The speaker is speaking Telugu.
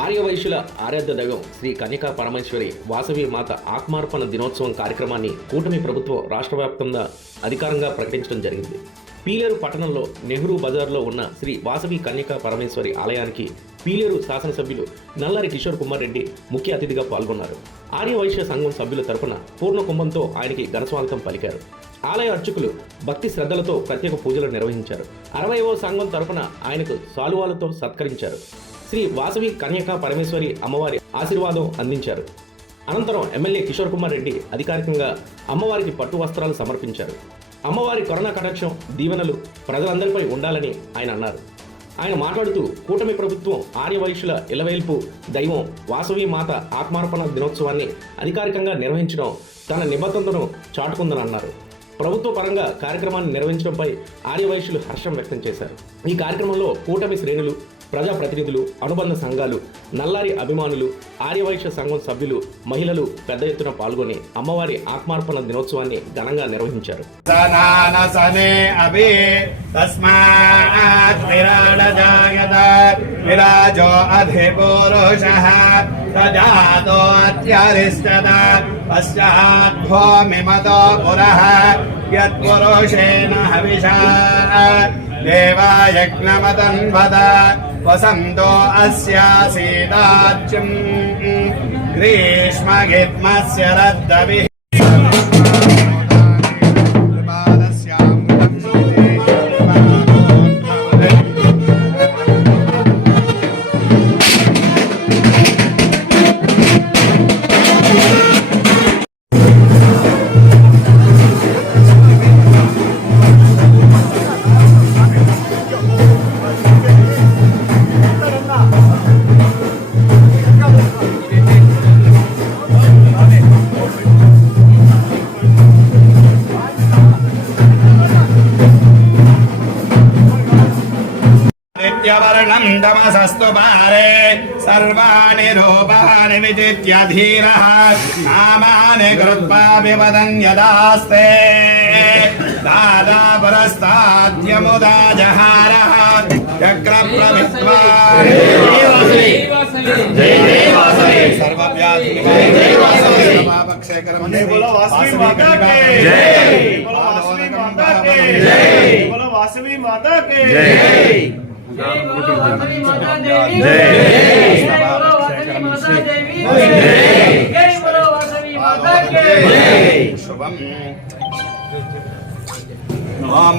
ఆర్యవైశ్యుల ఆరాధ్య దైవం శ్రీ కన్యకా పరమేశ్వరి వాసవి మాత ఆత్మార్పణ దినోత్సవం కార్యక్రమాన్ని కూటమి ప్రభుత్వం రాష్ట్ర వ్యాప్తంగా అధికారంగా ప్రకటించడం జరిగింది. పీలేరు పట్టణంలో నెహ్రూ బజార్లో ఉన్న శ్రీ వాసవి కన్యకా పరమేశ్వరి ఆలయానికి పీలేరు శాసనసభ్యులు నల్లారి కిషోర్ కుమార్ రెడ్డి ముఖ్య అతిథిగా పాల్గొన్నారు. ఆర్యవైశ్య సంఘం సభ్యుల తరపున పూర్ణ కుంభంతో ఆయనకి ఘనస్వాగతం పలికారు. ఆలయ అర్చకులు భక్తి శ్రద్ధలతో ప్రత్యేక పూజలు నిర్వహించారు. 60వ సంఘం తరపున ఆయనకు సాలువాలతో సత్కరించారు. శ్రీ వాసవి కన్యకా పరమేశ్వరి అమ్మవారి ఆశీర్వాదం అందించారు. అనంతరం ఎమ్మెల్యే కిషోర్ కుమార్ రెడ్డి అధికారికంగా అమ్మవారికి పట్టు వస్త్రాలు సమర్పించారు. అమ్మవారి కరుణా కటాక్షం దీవెనలు ప్రజలందరిపై ఉండాలని ఆయన అన్నారు. ఆయన మాట్లాడుతూ కూటమి ప్రభుత్వం ఆర్యవైశ్యుల ఇలవేల్పు దైవం వాసవి మాత ఆత్మార్పణ దినోత్సవాన్ని అధికారికంగా నిర్వహించడం తన నిబద్ధతను చాటుకుందని అన్నారు. ప్రభుత్వ పరంగా కార్యక్రమాన్ని నిర్వహించడంపై ఆర్యవైశ్యులు హర్షం వ్యక్తం చేశారు. ఈ కార్యక్రమంలో కూటమి శ్రేణులు, ప్రజాప్రతినిధులు, అనుబంధ సంఘాలు, నల్లారి అభిమానులు, ఆర్యవైశ్య సంఘం సభ్యులు, మహిళలు పెద్ద ఎత్తున పాల్గొని అమ్మవారి ఆత్మార్పణ దినోత్సవాన్ని ఘనంగా నిర్వహించారు. దేవాయజ్ఞమతన్వద వసంతో అస్యాసీదాచ్యం గ్రీష్మగిత్మస్య రద్దవి నిత్యవర్ణం తమసస్తు పారే సర్వాణి రూపాని విజిత్య ధీరః నామాని కృత్వా వివదన్యదాస్తే దాదా పురస్తాద్యముదా జహారః చక్ర ప్రవిత్వా సర్వవ్యాధి పాపక్షేకరం బోలో వాసవి మాతా కే జై, బోలో వాసవి మాతా కే జై, బోలో వాసవి మాతా కే జై, జై బోలో వాసవి మాతా దేవి జై, జై బోలో వాసవి మాతా దేవి జై, జై బోలో వాసవి మాతా కే జై. శుభం. ఓం